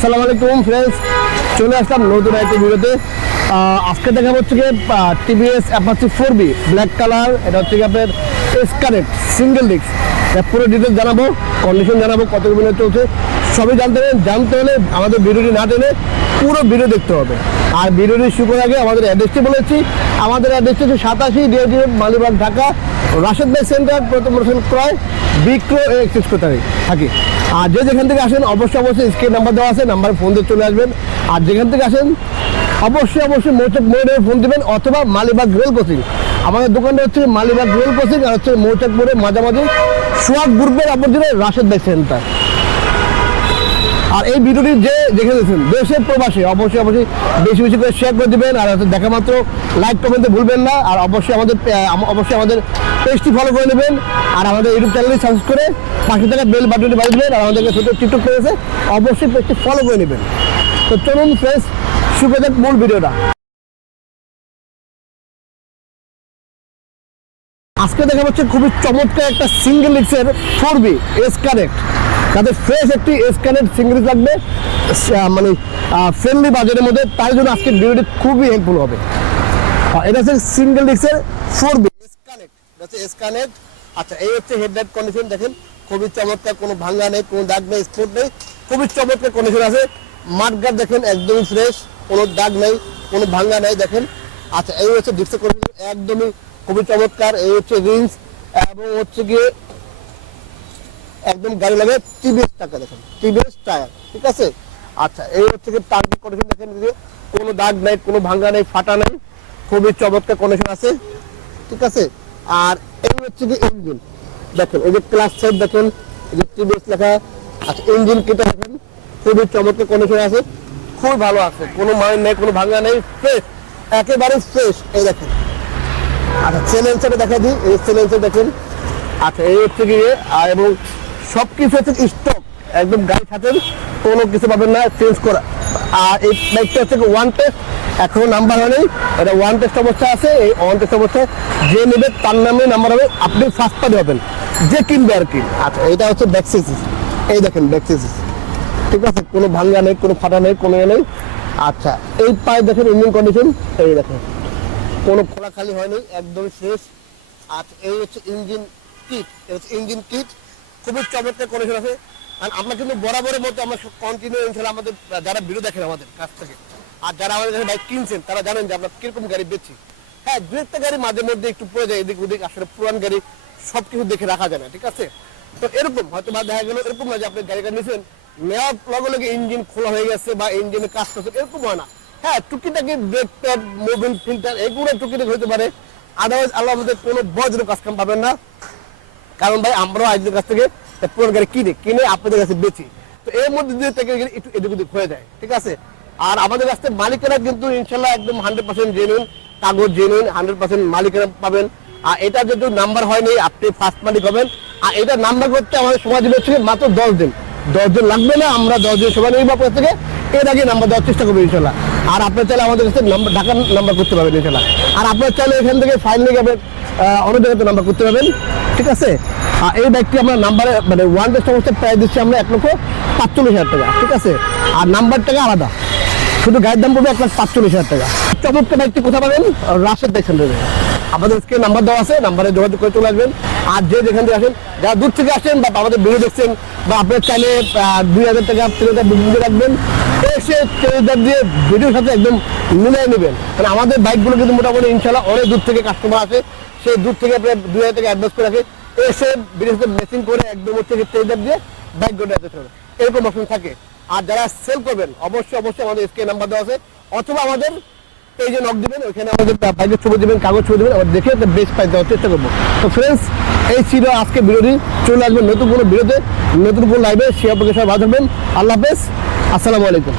আসসালামু আলাইকুম ফ্রেন্ডস, চলে আসলাম নতুন একটা ভিডিওতে। আজকে দেখা হচ্ছে কি TVS Apache 4B black colour. এটা হচ্ছে কি আপনার এসকানেট সিঙ্গেল ডিস্ক। পুরো ডিটেলস জানাবো, কন্ডিশন জানাবো, কত কিলোমিটার চলছে সবই জানতে হলে আমাদের ভিডিওটি না টেনে পুরো ভিডিও দেখতে হবে। আর ভিডিওটি শুরু করার আগে আমাদের অ্যাড্রেসটি বলেছি। আমাদের অ্যাড্রেসটি হচ্ছে 87 ডিওডি মালিবাগ, ঢাকা। রাশেদ ভাই সেন্টার, প্রথম ক্রয় বিক্রয় এক্সচেঞ্জ করতে থাকি। আর যেখান থেকে আসেন অবশ্যই স্ক্রিন নাম্বার দেওয়া আছে, নাম্বারে ফোন দিয়ে চলে আসবেন। আর যেখান থেকে আসেন অবশ্যই মৌচাক মোড়ে ফোন দেবেন, অথবা মালিবাগ রেল ক্রসিং। আমাদের দোকানটা হচ্ছে মালিবাগ রেল ক্রসিং, আর হচ্ছে মৌচাক মোড়ে মাঝামাঝি সোহাগ গ্রুপের অপোজিটে রাশেদ ভাই সেন্টার। আর এই ভিডিওটি দেখে দিয়েছেন দেশের প্রবাসী অবশ্যই বেশি বেশি করে শেয়ার করে দেবেন। আর দেখা মাত্র লাইক কমেন্টে ভুলবেন না। আর অবশ্যই আমাদের পেজটি ফলো করে নেবেন। আর আমাদের ইউটিউব চ্যানেলটি সাবস্ক্রাইব করে পাশে থাকা বেল বাটনটি বাজিয়ে দেবেন। আর আমাদেরকে ছোটো টিকটক করেছে, অবশ্যই পেজটি ফলো করে নেবেন। তো চলুন ফ্রেন্ডস, শুরু করে মূল ভিডিওটা। আজকে দেখা যাচ্ছে খুবই চমৎকার একটা সিঙ্গেল ডিস্কের 4B এসকানেট। তাদের ফ্রেশ একটি এসকানেট সিঙ্গেল ডিস্ক লাগবে, মানে ফ্রেন্ডলি বাজারের মধ্যে। তার জন্য আজকের ভিডিওটি খুবই হেল্পফুল হবে। এটা হচ্ছে সিঙ্গেল ডিস্কের 4B এসকানেট। এটা হচ্ছে এসকানেট। আচ্ছা, এই হচ্ছে হেডলাইট কন্ডিশন। দেখেন খুবই চমৎকার, কোনো ভাঙা নেই, কোনো দাগ নেই, স্পট নেই, খুবই চমৎকার কন্ডিশন আছে। মাঠগার্ড দেখেন একদমই ফ্রেশ, কোনো দাগ নেই, কোনো ভাঙা নেই। দেখেন আচ্ছা, এই হচ্ছে ডিস্কের কন্ডিশন একদমই খুবই চমৎকার। এই হচ্ছে রিংস এবং হচ্ছে গিয়ে একদম গাড়ি লাগে টিভিএস টাকা, দেখেন টিভিএস টায়ার, ঠিক আছে। আচ্ছা, এই হচ্ছে গিয়ে টার্গেট কন্ডিশন দেখেন, কোনো দাগ নেই, কোনো ভাঙা নেই, ফাটা নেই, খুবই চমৎকার কন্ডিশন আছে, ঠিক আছে। আর এই হচ্ছে গিয়ে ইঞ্জিন দেখেন, এই যে ক্লাস সেট দেখেন, এই যে টিভিএস লেখা। আচ্ছা, ইঞ্জিন কিটা দেখেন খুবই চমৎকার কন্ডিশন আছে, খুবই ভালো আছে, কোনো মাইন নেই, কোনো ভাঙা নেই, ফ্রেশ, একেবারে ফ্রেশ। এই দেখেন। আচ্ছা, সেলেন্সারে দেখা দিই, এই সেলেন্সার দেখেন। আচ্ছা, এই হচ্ছে গিয়ে আর এবং সব কিছু হচ্ছে স্টক, একদম গাড়ি খাতেন, কোনো কিছু পাবেন না চেঞ্জ করা। আর এই বাইকটা হচ্ছে ওয়ান টেস্ট, এখনো নাম্বার হয়নি, এটা ওয়ান টেস্ট অবস্থা আছে। এই ওয়ান টেস্ট অবস্থায় যে নেবে তার নামে নাম্বার হবে, আপনি ফার্স্ট পার্টি হবেন, যে কিনবে আর কি। আচ্ছা, এটা হচ্ছে ব্যাক সিসিস, এই দেখেন ব্যাক সিসিস, ঠিক আছে, কোনো ভাঙ্গা নেই, কোনো ফাটা নেই, কোনো নেই। আচ্ছা, এই পায়ে দেখেন ইঞ্জিন কন্ডিশন, এই দেখেন কোনো খোলা খালি হয়নি, একদম শেষ। আর এই হচ্ছে ইঞ্জিন কিট, ইঞ্জিন কিট খুবই চমৎকার কন্ডিশন আছে। আর আমরা কিন্তু বরাবরের মতো আমরা কন্টিনিউ ইনশাআল্লাহ আমাদের যারা ভিডিও দেখেন আমাদের কাছ থেকে, আর যারা আমাদের কাছে বাইক কিনছেন তারা জানেন যে আমরা কিরকম গাড়ি বেচছি। হ্যাঁ, দু একটা গাড়ি মাঝে মধ্যে একটু পড়ে যায় এদিক ওদিক, আসলে পুরান গাড়ি সব কিছু দেখে রাখা যায় না, ঠিক আছে। তো এরকম হয়তো বা দেখা গেল এরকম না যে আপনি গাড়িটা নিয়েছেন, নেওয়ার লগে লগে ইঞ্জিন খোলা হয়ে গেছে বা ইঞ্জিনের কাজ করছে, এরকম হয় না। হ্যাঁ, টুকিটাকি ব্রেক প্যাড, মোবিল ফিল্টার এগুলো টুকিটাকি হতে পারে, আদারওয়াইজ আল্লাহ আমাদের কোনো বড় কাজ কাম পাবেন না। কারণ ভাই আমরাও আজকের কাছ থেকে পুরো গাড়ি কিনে আপনাদের কাছে বেচি, তো এর মধ্যে দিয়ে থেকে একটু এদিক ওদিক হয়ে যায়, ঠিক আছে। আর আমাদের কাছ থেকে মালিকেরা কিন্তু ইনশাল্লাহ একদম 100% জেনুইন, কাগজ জেনুইন, 100% মালিকেরা পাবেন। আর এটা যেহেতু নাম্বার হয়নি, আপনি ফার্স্ট মালিক হবেন। আর এটা নাম্বার করতে আমাদের সময় দিবে হচ্ছে মাত্র 10 দিন। 10 দিন লাগবে না, আমরা 10 দিন সময় নেব আপনার থেকে, এর আগে নাম্বার দেওয়ার চেষ্টা করবো ইনশাল্লাহ। আর আপনার চাইলে আমাদের কাছে নাম্বার ঢাকার নাম্বার করতে পারবেন ইনশাল্লাহ। আর আপনার চাইলে এখান থেকে ফাইল নিয়ে যাবেন, অন্য জায়গাতে নাম্বার করতে পারবেন, ঠিক আছে। আর এই বাইকটি আমরা নাম্বারে মানে ওয়ান টেস্ট অবস্থায় প্রাইস দিচ্ছি আমরা 1,45,000 টাকা, ঠিক আছে। আর নাম্বার টাকা আলাদা, শুধু গাড়ির দাম পড়বে 1,45,000 টাকা। চমৎকার বাইকটি কোথায় পাবেন? রাশেদ ভাই সেন্টারে। আমাদের স্ক্রিনে নাম্বার দেওয়া আছে, নাম্বারে যোগাযোগ করে চলে আসবেন। আর যেখান থেকে আসেন, যারা দূর থেকে আসেন বা আমাদের ভিডিও দেখছেন, বা আপনার চাইলে 2,000 টাকা 3,000 বুকিং রাখবেন, এসে 3,000 দিয়ে ভিডিওর সাথে একদম মিলিয়ে নেবেন। কারণ আমাদের বাইকগুলো কিন্তু মোটামুটি ইনশাল্লাহ অনেক দূর থেকে কাস্টমার আসে, সেই দূর থেকে আপনার 2,000 টাকা অ্যাডভান্স করে রাখে, এসে ভিডিওর সাথে মেসিং করে একদম হচ্ছে 3,000 দিয়ে বাইক গোটা যেতে হবে, এরকম অপশন থাকে। আর যারা সেল করবেন অবশ্যই আমাদের স্ক্রিনে নাম্বার দেওয়া আছে, অথবা আমাদের পেজে নক দিবেন, ওইখানে আমাদের বাইকের ছবি দিবেন, কাগজ ছবি দিবেন, আবার দেখে বেস্ট প্রাইস দেওয়ার চেষ্টা করবো। তো ফ্রেন্ডস, এই ছিল আজকে ভিডিওটি। চলে আসবেন নতুন কোনো ভিডিওতে, নতুন কোনো লাইভে। সে আপনাকে সবাই ভালো থাকবেন। আল্লাহ হাফেজ, আসসালামু আলাইকুম।